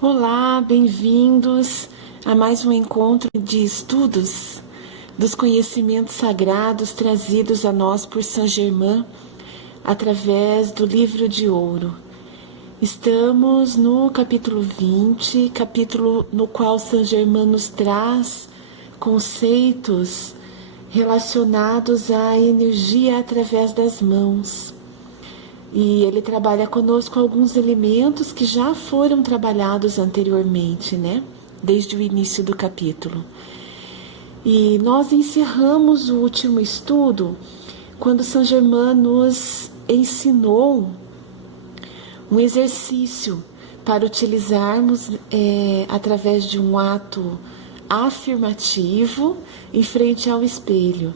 Olá, bem-vindos a mais um encontro de estudos dos conhecimentos sagrados trazidos a nós por Saint-Germain através do Livro de Ouro. Estamos no capítulo 20, capítulo no qual Saint-Germain nos traz conceitos relacionados à energia através das mãos. E ele trabalha conosco alguns elementos que já foram trabalhados anteriormente, né? Desde o início do capítulo. E nós encerramos o último estudo quando Saint-Germain nos ensinou um exercício para utilizarmos através de um ato afirmativo em frente ao espelho,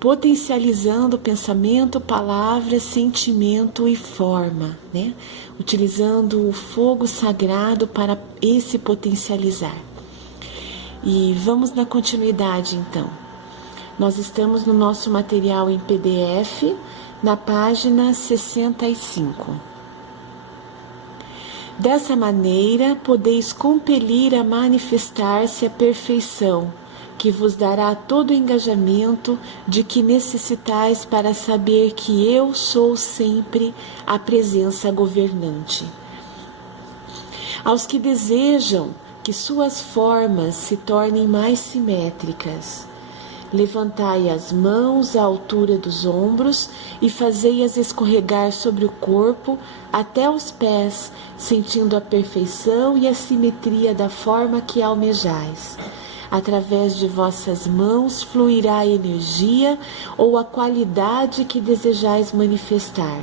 potencializando pensamento, palavra, sentimento e forma, né? Utilizando o fogo sagrado para esse potencializar. E vamos na continuidade então. Nós estamos no nosso material em PDF, na página 65. Dessa maneira, podeis compelir a manifestar-se a perfeição, que vos dará todo o engajamento de que necessitais para saber que eu sou sempre a presença governante. Aos que desejam que suas formas se tornem mais simétricas, levantai as mãos à altura dos ombros e fazei-as escorregar sobre o corpo até os pés, sentindo a perfeição e a simetria da forma que almejais. Através de vossas mãos fluirá a energia ou a qualidade que desejais manifestar.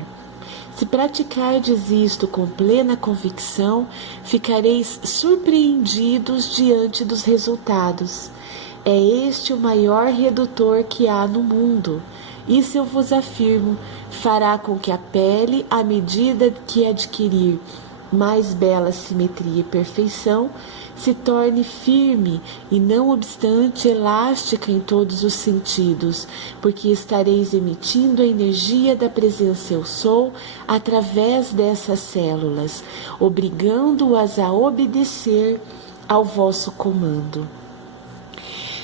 Se praticardes isto com plena convicção, ficareis surpreendidos diante dos resultados. É este o maior redutor que há no mundo. Isso eu vos afirmo, fará com que a pele, à medida que adquirir mais bela simetria e perfeição, se torne firme e, não obstante, elástica em todos os sentidos, porque estareis emitindo a energia da presença Eu Sou através dessas células, obrigando-as a obedecer ao vosso comando.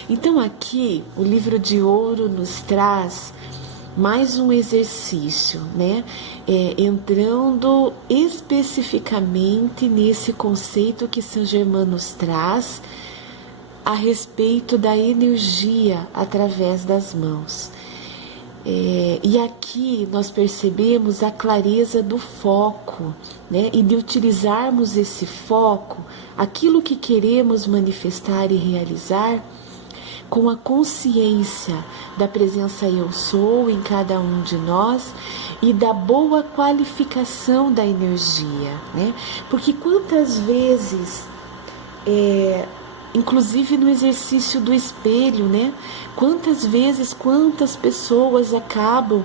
Então aqui o Livro de Ouro nos traz mais um exercício, né? Entrando especificamente nesse conceito que Saint-Germain nos traz a respeito da energia através das mãos. E aqui nós percebemos a clareza do foco, né? E de utilizarmos esse foco, aquilo que queremos manifestar e realizar, com a consciência da presença Eu Sou em cada um de nós e da boa qualificação da energia, né? Porque quantas vezes, inclusive no exercício do espelho, né? Quantas vezes, quantas pessoas acabam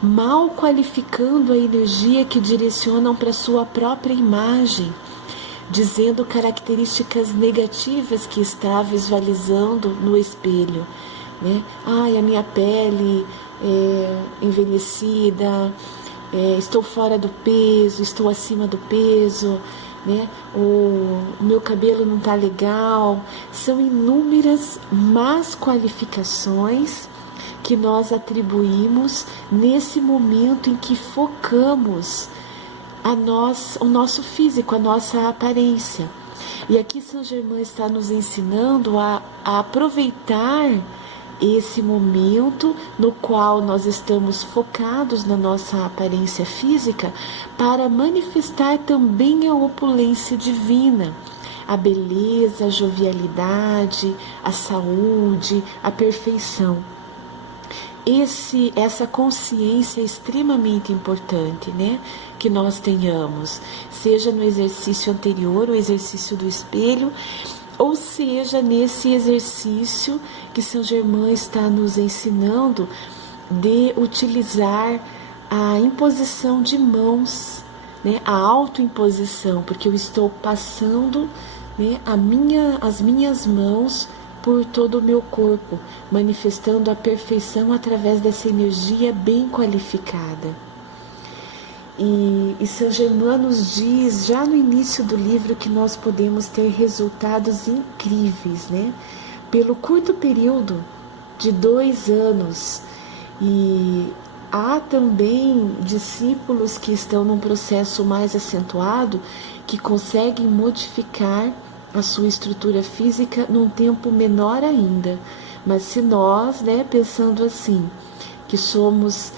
mal qualificando a energia que direcionam para a sua própria imagem, dizendo características negativas que está visualizando no espelho, né? Ai, a minha pele é envelhecida, estou fora do peso, estou acima do peso, né? O meu cabelo não está legal. São inúmeras más qualificações que nós atribuímos nesse momento em que focamos o nosso físico, a nossa aparência. E aqui Saint-Germain está nos ensinando a aproveitar esse momento no qual nós estamos focados na nossa aparência física para manifestar também a opulência divina, a beleza, a jovialidade, a saúde, a perfeição. Essa consciência é extremamente importante, né? Que nós tenhamos, seja no exercício anterior, o exercício do espelho, ou seja nesse exercício que Saint-Germain está nos ensinando de utilizar a imposição de mãos, né? A autoimposição, porque eu estou passando, né, as minhas mãos por todo o meu corpo, manifestando a perfeição através dessa energia bem qualificada. E Saint-Germain nos diz, já no início do livro, que nós podemos ter resultados incríveis, né? Pelo curto período de 2 anos. E há também discípulos que estão num processo mais acentuado, que conseguem modificar a sua estrutura física num tempo menor ainda. Mas se nós, né, pensando assim, que somos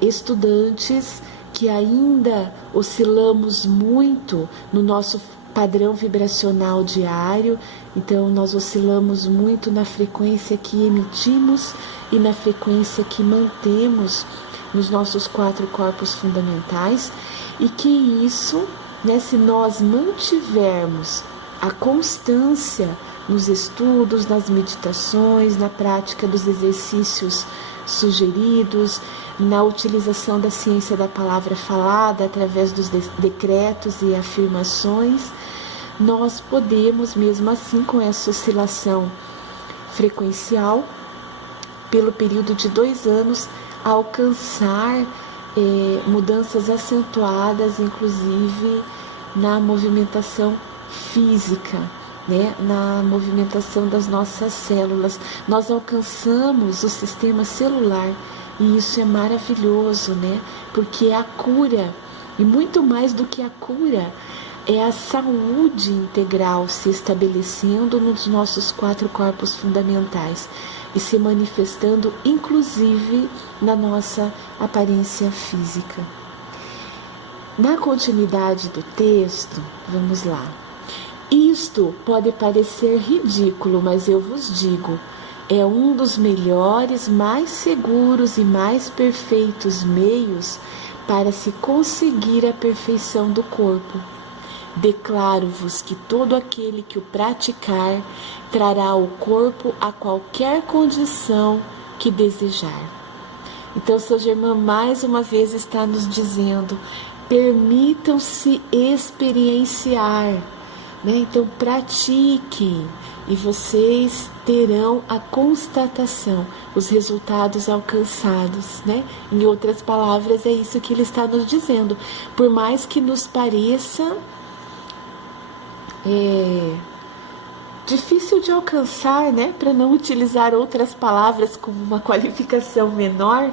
estudantes, que ainda oscilamos muito no nosso padrão vibracional diário, então nós oscilamos muito na frequência que emitimos e na frequência que mantemos nos nossos 4 corpos fundamentais, e que isso, né, se nós mantivermos a constância nos estudos, nas meditações, na prática dos exercícios sugeridos, na utilização da ciência da palavra falada através dos decretos e afirmações, nós podemos, mesmo assim, com essa oscilação frequencial, pelo período de 2 anos, alcançar mudanças acentuadas, inclusive na movimentação física, né? Na movimentação das nossas células. Nós alcançamos o sistema celular, e isso é maravilhoso, né? Porque é a cura, e muito mais do que a cura, é a saúde integral se estabelecendo nos nossos 4 corpos fundamentais e se manifestando, inclusive, na nossa aparência física. Na continuidade do texto, vamos lá. Isto pode parecer ridículo, mas eu vos digo, é um dos melhores, mais seguros e mais perfeitos meios para se conseguir a perfeição do corpo. Declaro-vos que todo aquele que o praticar trará o corpo a qualquer condição que desejar. Então, Saint-Germain mais uma vez está nos dizendo, permitam-se experienciar, né? Então, pratiquem e vocês terão a constatação, os resultados alcançados, né? Em outras palavras, é isso que ele está nos dizendo. Por mais que nos pareça difícil de alcançar, né? Para não utilizar outras palavras como uma qualificação menor,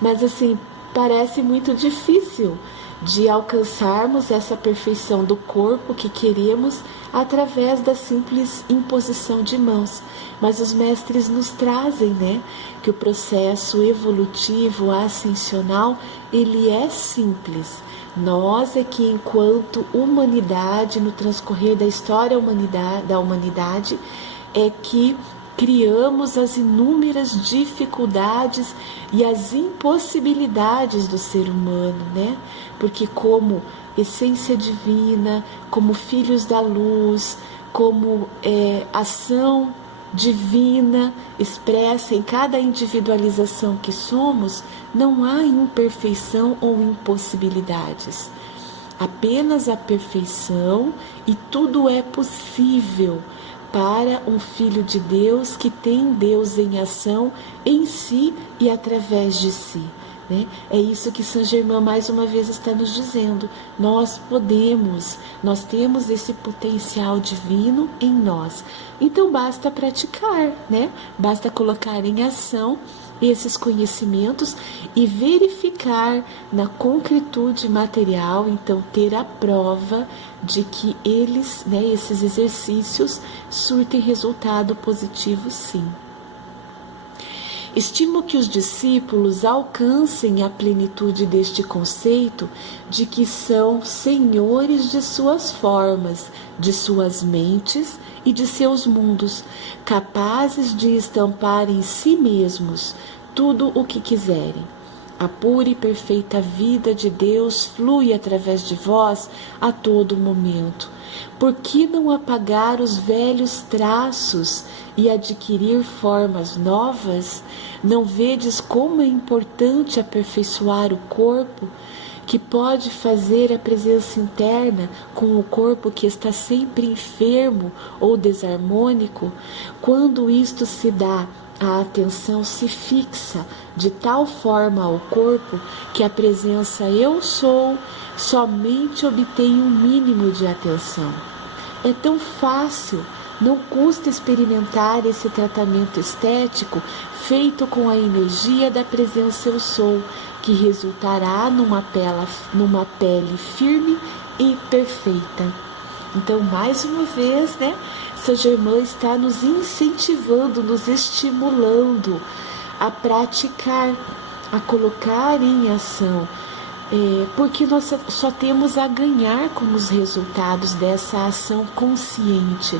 mas assim, parece muito difícil de alcançarmos essa perfeição do corpo que queremos através da simples imposição de mãos. Mas os mestres nos trazem, né, que o processo evolutivo ascensional, ele é simples. Nós é que, enquanto humanidade, no transcorrer da história da humanidade, é que criamos as inúmeras dificuldades e as impossibilidades do ser humano, né? Porque como essência divina, como filhos da luz, como ação divina expressa em cada individualização que somos, não há imperfeição ou impossibilidades. Apenas a perfeição, e tudo é possível para um filho de Deus que tem Deus em ação em si e através de si, né? É isso que Saint-Germain mais uma vez está nos dizendo. Nós temos esse potencial divino em nós. Então basta praticar, né? Basta colocar em ação esses conhecimentos e verificar na concretude material, então ter a prova de que eles, né, esses exercícios surtem resultado positivo, sim. Estimo que os discípulos alcancem a plenitude deste conceito de que são senhores de suas formas, de suas mentes e de seus mundos, capazes de estampar em si mesmos tudo o que quiserem. A pura e perfeita vida de Deus flui através de vós a todo momento. Por que não apagar os velhos traços e adquirir formas novas? Não vedes como é importante aperfeiçoar o corpo, que pode fazer a presença interna com o corpo que está sempre enfermo ou desarmônico? Quando isto se dá a atenção se fixa de tal forma ao corpo que a presença eu sou somente obtém um mínimo de atenção. É tão fácil, não custa experimentar esse tratamento estético feito com a energia da presença eu sou, que resultará numa pele firme e perfeita. Então, mais uma vez, Saint-Germain está nos incentivando, nos estimulando a praticar, a colocar em ação, porque nós só temos a ganhar com os resultados dessa ação consciente,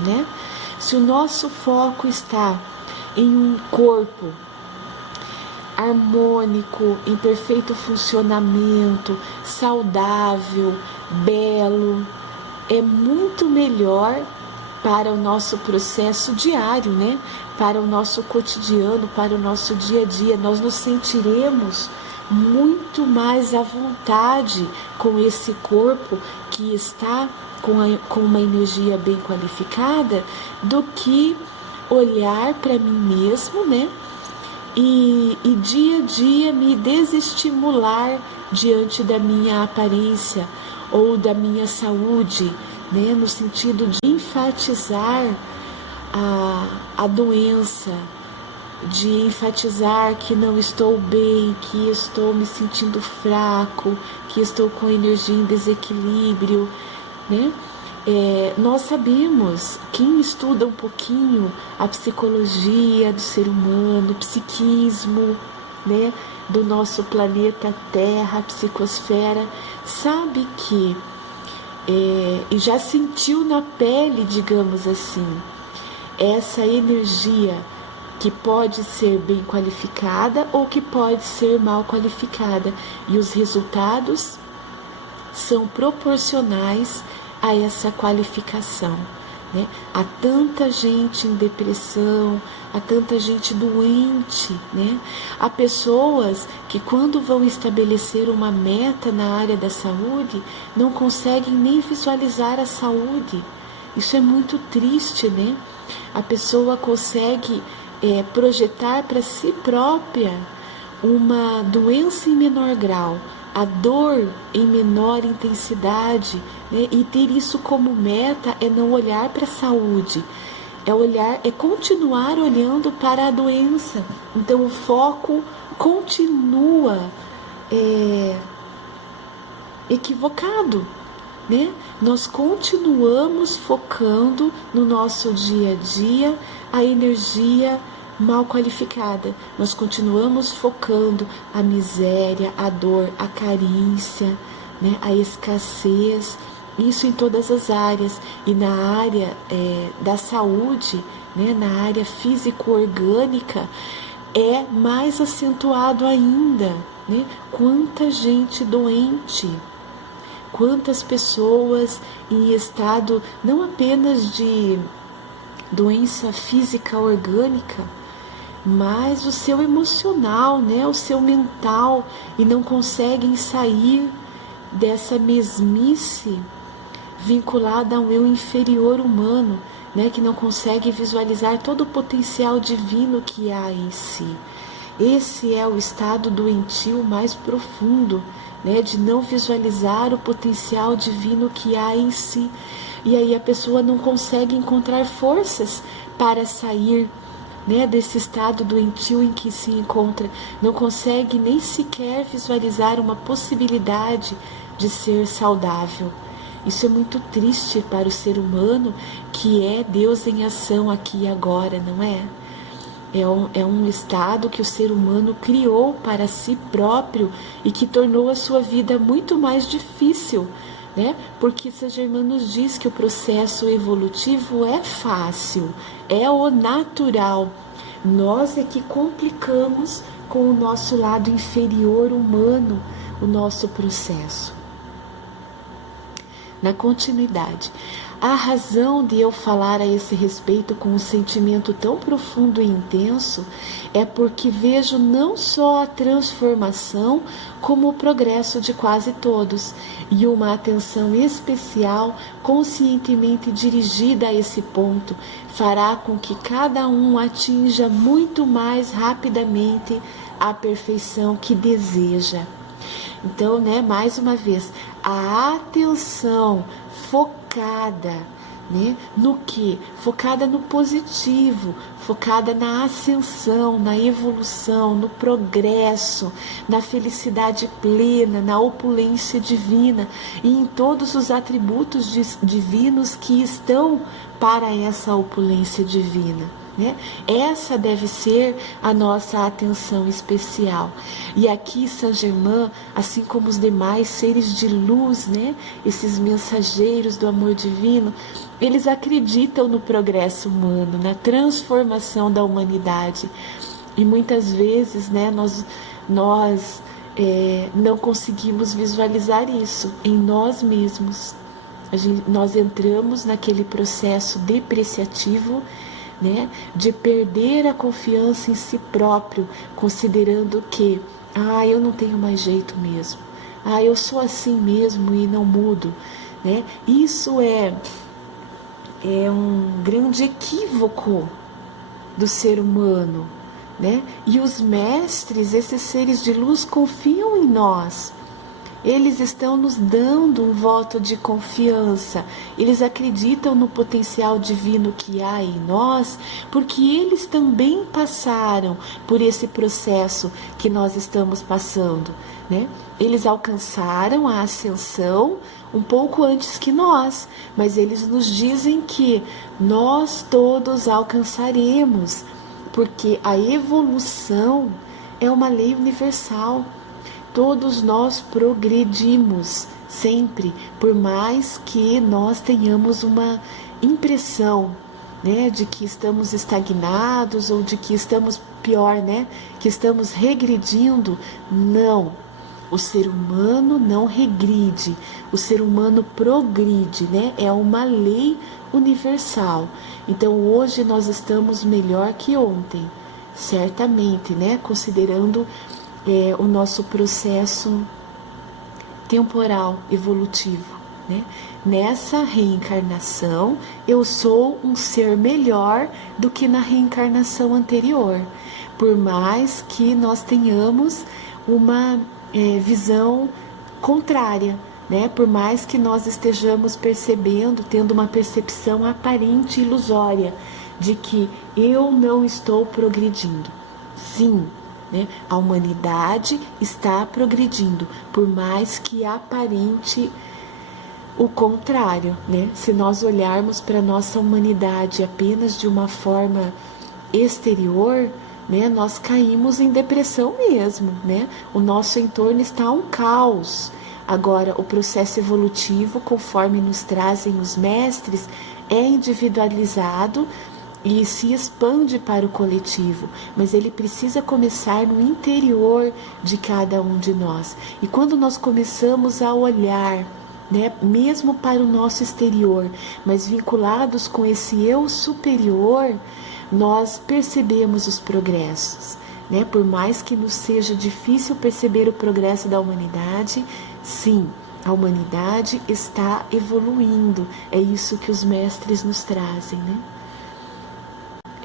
Se o nosso foco está em um corpo harmônico, em perfeito funcionamento, saudável, belo, é muito melhor para o nosso processo diário, Para o nosso cotidiano, para o nosso dia a dia. Nós nos sentiremos muito mais à vontade com esse corpo que está com uma energia bem qualificada, do que olhar para mim mesmo, E dia a dia me desestimular diante da minha aparência ou da minha saúde, no sentido de enfatizar a doença, de enfatizar que não estou bem, que estou me sentindo fraco, que estou com energia em desequilíbrio, Nós sabemos, quem estuda um pouquinho a psicologia do ser humano, o psiquismo, do nosso planeta Terra, a psicosfera, sabe que, e já sentiu na pele, digamos assim, essa energia que pode ser bem qualificada ou que pode ser mal qualificada, e os resultados são proporcionais a essa qualificação. Há tanta gente em depressão, há tanta gente doente, Há pessoas que, quando vão estabelecer uma meta na área da saúde, não conseguem nem visualizar a saúde. Isso é muito triste, A pessoa consegue projetar para si própria uma doença em menor grau, a dor em menor intensidade, e ter isso como meta é não olhar para a saúde, é continuar olhando para a doença. Então o foco continua equivocado, Nós continuamos focando no nosso dia a dia a energia mal qualificada. Nós continuamos focando a miséria, a dor, a carência, a escassez, isso em todas as áreas. E na área da saúde, na área físico-orgânica, é mais acentuado ainda, Quanta gente doente, quantas pessoas em estado não apenas de doença física orgânica, mas o seu emocional, o seu mental, e não conseguem sair dessa mesmice vinculada ao eu inferior humano, que não consegue visualizar todo o potencial divino que há em si. Esse é o estado doentio mais profundo, de não visualizar o potencial divino que há em si. E aí a pessoa não consegue encontrar forças para sair, desse estado doentio em que se encontra, não consegue nem sequer visualizar uma possibilidade de ser saudável. Isso é muito triste para o ser humano, que é Deus em ação aqui e agora, não é? É um estado que o ser humano criou para si próprio e que tornou a sua vida muito mais difícil, Porque Saint-Germain nos diz que o processo evolutivo é fácil, é o natural. Nós é que complicamos com o nosso lado inferior humano o nosso processo. na continuidade. A razão de eu falar a esse respeito com um sentimento tão profundo e intenso é porque vejo não só a transformação, como o progresso de quase todos, e uma atenção especial, conscientemente dirigida a esse ponto, fará com que cada um atinja muito mais rapidamente a perfeição que deseja. Então, mais uma vez, a atenção focada, no que? Focada no positivo, focada na ascensão, na evolução, no progresso, na felicidade plena, na opulência divina e em todos os atributos divinos que estão para essa opulência divina. Essa deve ser a nossa atenção especial. E aqui Saint Germain, assim como os demais seres de luz, esses mensageiros do amor divino, eles acreditam no progresso humano, na transformação da humanidade. E muitas vezes nós não conseguimos visualizar isso em nós mesmos. Nós entramos naquele processo depreciativo, de perder a confiança em si próprio, considerando que eu não tenho mais jeito mesmo, eu sou assim mesmo e não mudo. Isso é um grande equívoco do ser humano, e os mestres, esses seres de luz, confiam em nós. Eles estão nos dando um voto de confiança. Eles acreditam no potencial divino que há em nós, porque eles também passaram por esse processo que nós estamos passando. Eles alcançaram a ascensão um pouco antes que nós, mas eles nos dizem que nós todos alcançaremos, porque a evolução é uma lei universal. Todos nós progredimos sempre, por mais que nós tenhamos uma impressão, de que estamos estagnados ou de que estamos pior, que estamos regredindo. Não, o ser humano não regride, o ser humano progride, é uma lei universal. Então hoje nós estamos melhor que ontem, certamente, considerando o nosso processo temporal, evolutivo. Nessa reencarnação, eu sou um ser melhor do que na reencarnação anterior, por mais que nós tenhamos uma visão contrária, por mais que nós estejamos percebendo, tendo uma percepção aparente e ilusória de que eu não estou progredindo. Sim, a humanidade está progredindo, por mais que aparente o contrário. Se nós olharmos para a nossa humanidade apenas de uma forma exterior, nós caímos em depressão mesmo. O nosso entorno está um caos. Agora, o processo evolutivo, conforme nos trazem os mestres, é individualizado e se expande para o coletivo, mas ele precisa começar no interior de cada um de nós. E quando nós começamos a olhar, mesmo para o nosso exterior, mas vinculados com esse eu superior, nós percebemos os progressos. Por mais que nos seja difícil perceber o progresso da humanidade, sim, a humanidade está evoluindo. É isso que os mestres nos trazem,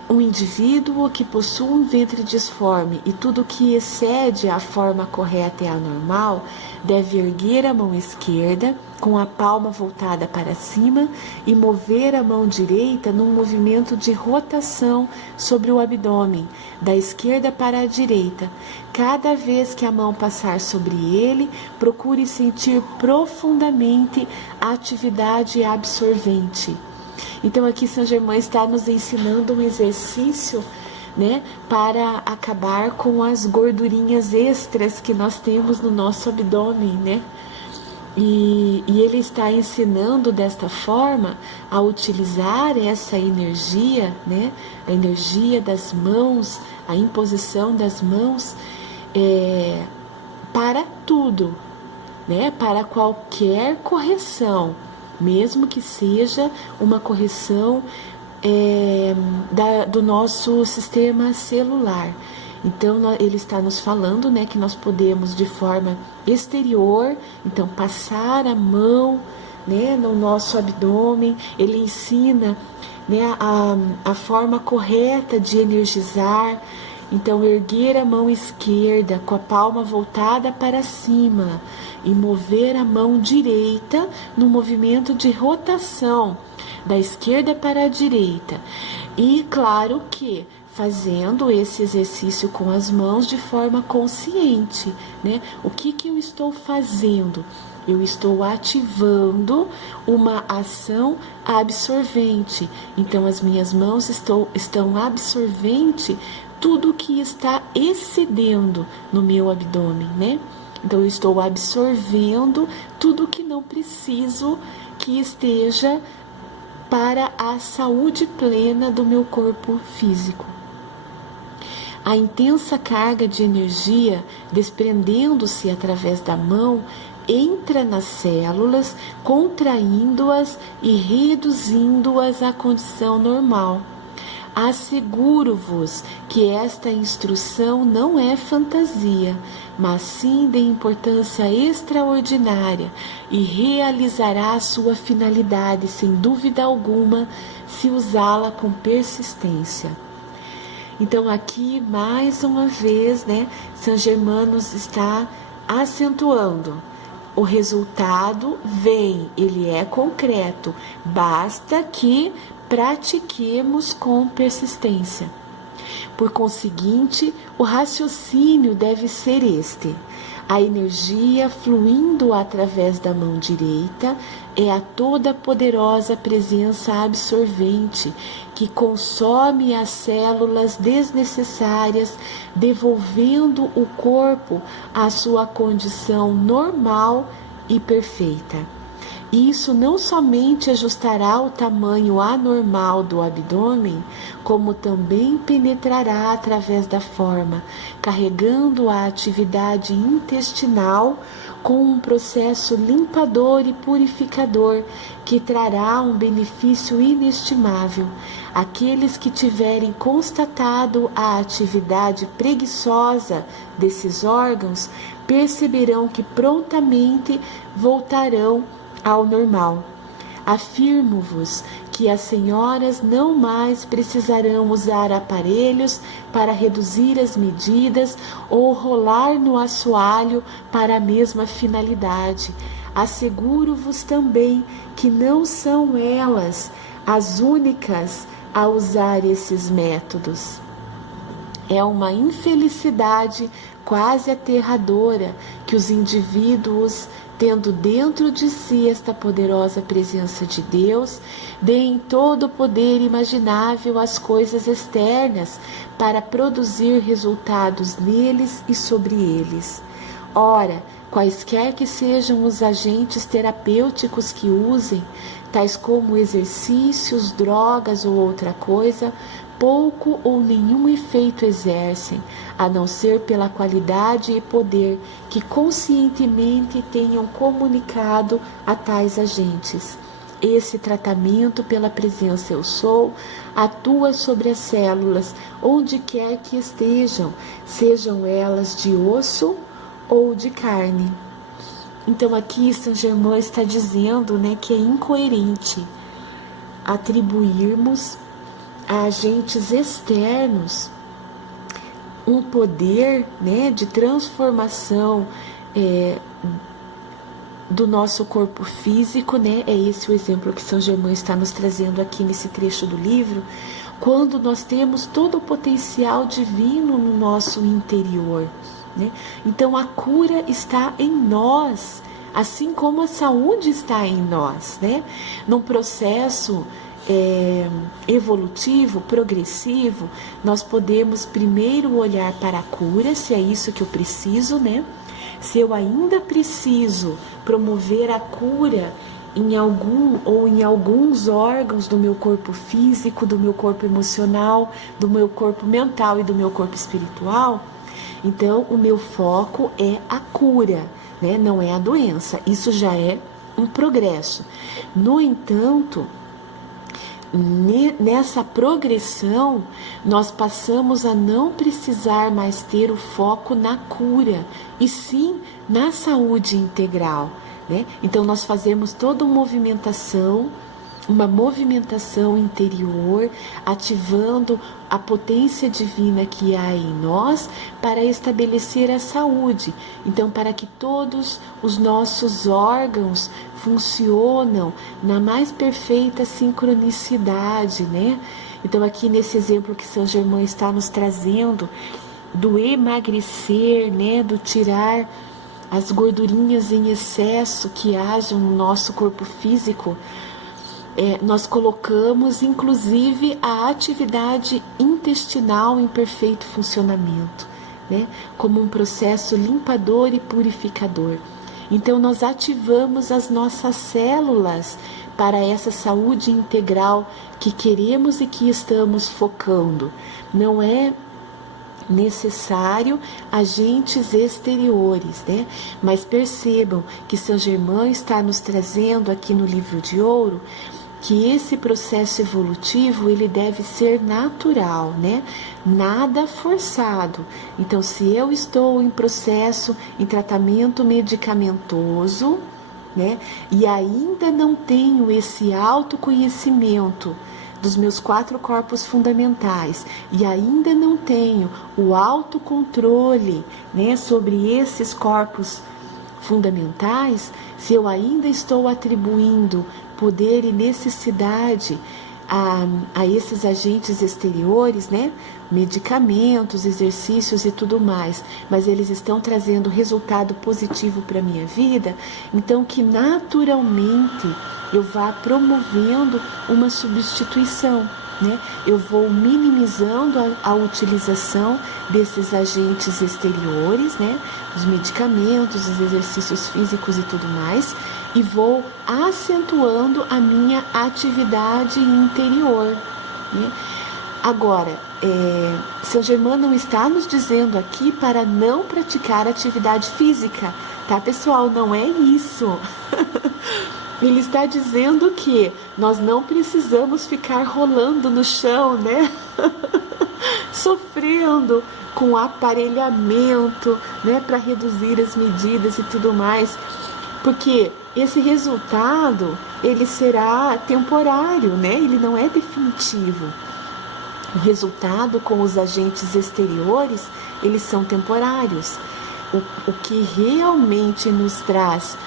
Um indivíduo que possui um ventre disforme e tudo que excede a forma correta e anormal deve erguer a mão esquerda com a palma voltada para cima e mover a mão direita num movimento de rotação sobre o abdômen, da esquerda para a direita. Cada vez que a mão passar sobre ele, procure sentir profundamente a atividade absorvente. Então aqui Saint Germain está nos ensinando um exercício, para acabar com as gordurinhas extras que nós temos no nosso abdômen, E ele está ensinando desta forma a utilizar essa energia, a energia das mãos, a imposição das mãos para tudo, para qualquer correção. mesmo que seja uma correção do nosso sistema celular. Então, ele está nos falando, né, que nós podemos, de forma exterior, então, passar a mão, né, no nosso abdômen. Ele ensina, né, a forma correta de energizar. Então, erguer a mão esquerda com a palma voltada para cima e mover a mão direita no movimento de rotação da esquerda para a direita. E claro que fazendo esse exercício com as mãos de forma consciente, né? O que eu estou fazendo? Eu estou ativando uma ação absorvente. Então, as minhas mãos estão absorvente tudo que está excedendo no meu abdômen, né? Então, eu estou absorvendo tudo que não preciso que esteja para a saúde plena do meu corpo físico. A intensa carga de energia, desprendendo-se através da mão, entra nas células, contraindo-as e reduzindo-as à condição normal. Asseguro-vos que esta instrução não é fantasia, mas sim de importância extraordinária e realizará sua finalidade sem dúvida alguma se usá-la com persistência. Então aqui mais uma vez, né, São Germanos está acentuando. O resultado vem, ele é concreto, basta que pratiquemos com persistência. Por conseguinte, o raciocínio deve ser este: a energia fluindo através da mão direita é a toda poderosa presença absorvente que consome as células desnecessárias, devolvendo o corpo à sua condição normal e perfeita. Isso não somente ajustará o tamanho anormal do abdômen, como também penetrará através da forma, carregando a atividade intestinal com um processo limpador e purificador que trará um benefício inestimável. Aqueles que tiverem constatado a atividade preguiçosa desses órgãos perceberão que prontamente voltarão ao normal. Afirmo-vos que as senhoras não mais precisarão usar aparelhos para reduzir as medidas ou rolar no assoalho para a mesma finalidade. Asseguro-vos também que não são elas as únicas a usar esses métodos. É uma infelicidade quase aterradora que os indivíduos, tendo dentro de si esta poderosa presença de Deus, deem todo o poder imaginável às coisas externas para produzir resultados neles e sobre eles. Ora, quaisquer que sejam os agentes terapêuticos que usem, tais como exercícios, drogas ou outra coisa, pouco ou nenhum efeito exercem, a não ser pela qualidade e poder que conscientemente tenham comunicado a tais agentes. Esse tratamento pela presença eu sou atua sobre as células, onde quer que estejam, sejam elas de osso ou de carne. Então aqui Saint Germain está dizendo, né, que é incoerente atribuirmos a agentes externos um poder, né, de transformação do nosso corpo físico, né? É esse o exemplo que São Germain está nos trazendo aqui nesse trecho do livro, quando nós temos todo o potencial divino no nosso interior, né? Então a cura está em nós, assim como a saúde está em nós, né? Num processo evolutivo, progressivo, nós podemos primeiro olhar para a cura, se é isso que eu preciso, né? Se eu ainda preciso promover a cura em algum ou em alguns órgãos do meu corpo físico, do meu corpo emocional, do meu corpo mental e do meu corpo espiritual, então o meu foco é a cura, né? Não é a doença. Isso já é um progresso. No entanto, nessa progressão, nós passamos a não precisar mais ter o foco na cura, e sim na saúde integral, né? Então, nós fazemos toda uma movimentação interior, ativando a potência divina que há em nós para estabelecer a saúde. Então, para que todos os nossos órgãos funcionam na mais perfeita sincronicidade, né? Então, aqui nesse exemplo que São Germain está nos trazendo, do emagrecer, né? Do tirar as gordurinhas em excesso que hajam no nosso corpo físico, nós colocamos inclusive a atividade intestinal em perfeito funcionamento, né? Como um processo limpador e purificador. Então nós ativamos as nossas células para essa saúde integral que queremos e que estamos focando. Não é necessário agentes exteriores, né? Mas percebam que São Germain está nos trazendo aqui no Livro de Ouro que esse processo evolutivo ele deve ser natural, né? Nada forçado. Então, se eu estou em processo, em tratamento medicamentoso, né? E ainda não tenho esse autoconhecimento dos meus 4 corpos fundamentais e ainda não tenho o autocontrole, né, sobre esses corpos fundamentais, se eu ainda estou atribuindo poder e necessidade a esses agentes exteriores, né, medicamentos, exercícios e tudo mais, mas eles estão trazendo resultado positivo para a minha vida, então que naturalmente eu vá promovendo uma substituição, né? Eu vou minimizando a utilização desses agentes exteriores, né? Os medicamentos, os exercícios físicos e tudo mais, e vou acentuando a minha atividade interior, né? Agora, São Germain não está nos dizendo aqui para não praticar atividade física, tá, pessoal? Não é isso. Ele está dizendo que nós não precisamos ficar rolando no chão, né? Sofrendo com aparelhamento, né? Para reduzir as medidas e tudo mais. Porque esse resultado, ele será temporário, né? Ele não é definitivo. O resultado com os agentes exteriores, eles são temporários. O que realmente nos traz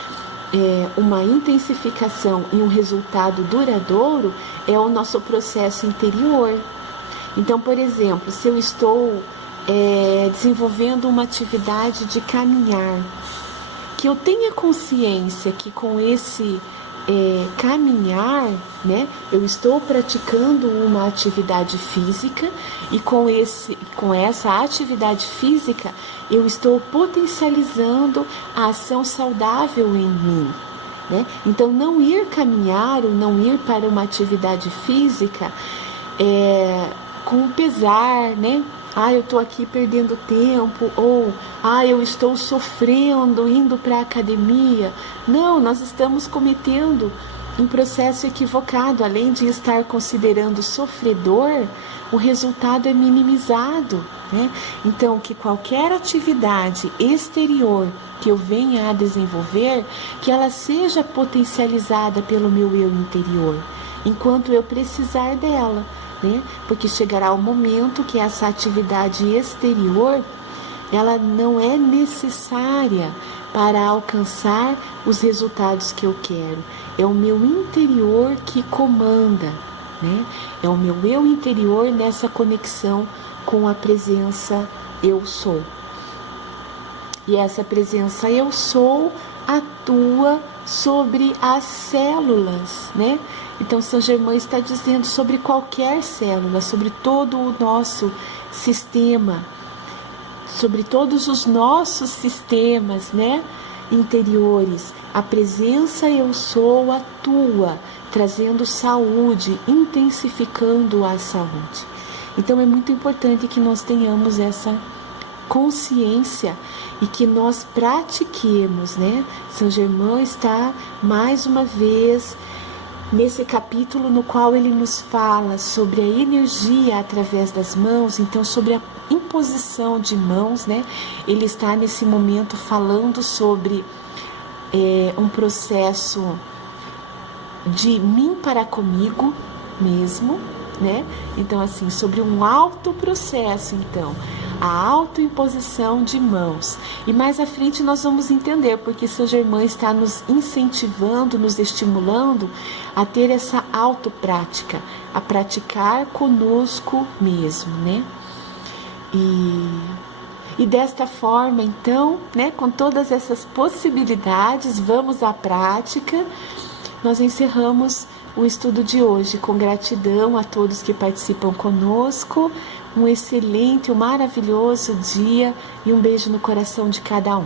uma intensificação e um resultado duradouro é o nosso processo interior. Então, por exemplo, se eu estou desenvolvendo uma atividade de caminhar, que eu tenha consciência que com esse caminhar, né, eu estou praticando uma atividade física e com essa atividade física eu estou potencializando a ação saudável em mim, né? Então não ir caminhar ou não ir para uma atividade física com pesar, né? Eu estou aqui perdendo tempo, ou eu estou sofrendo indo para a academia. Não, nós estamos cometendo um processo equivocado. Além de estar considerando sofredor, o resultado é minimizado, né? Então, que qualquer atividade exterior que eu venha a desenvolver, que ela seja potencializada pelo meu eu interior, enquanto eu precisar dela, né? Porque chegará o momento que essa atividade exterior ela não é necessária para alcançar os resultados que eu quero. É o meu interior que comanda, né? É o meu eu interior nessa conexão com a presença eu sou. E essa presença eu sou atua sobre as células, né? Então, São Germain está dizendo sobre qualquer célula, sobre todo o nosso sistema, sobre todos os nossos sistemas, né, interiores. A presença eu sou atua, trazendo saúde, intensificando a saúde. Então, é muito importante que nós tenhamos essa consciência e que nós pratiquemos, né? São Germain está mais uma vez nesse capítulo no qual ele nos fala sobre a energia através das mãos, então sobre a imposição de mãos, né? Ele está nesse momento falando sobre um processo de mim para comigo mesmo, né? Então, assim, sobre um alto processo, então, a autoimposição de mãos. E mais à frente nós vamos entender porque São Germain está nos incentivando, nos estimulando a ter essa autoprática, a praticar conosco mesmo, né? E desta forma, então, né, com todas essas possibilidades, vamos à prática. Nós encerramos o estudo de hoje com gratidão a todos que participam conosco. Um excelente, um maravilhoso dia e um beijo no coração de cada um.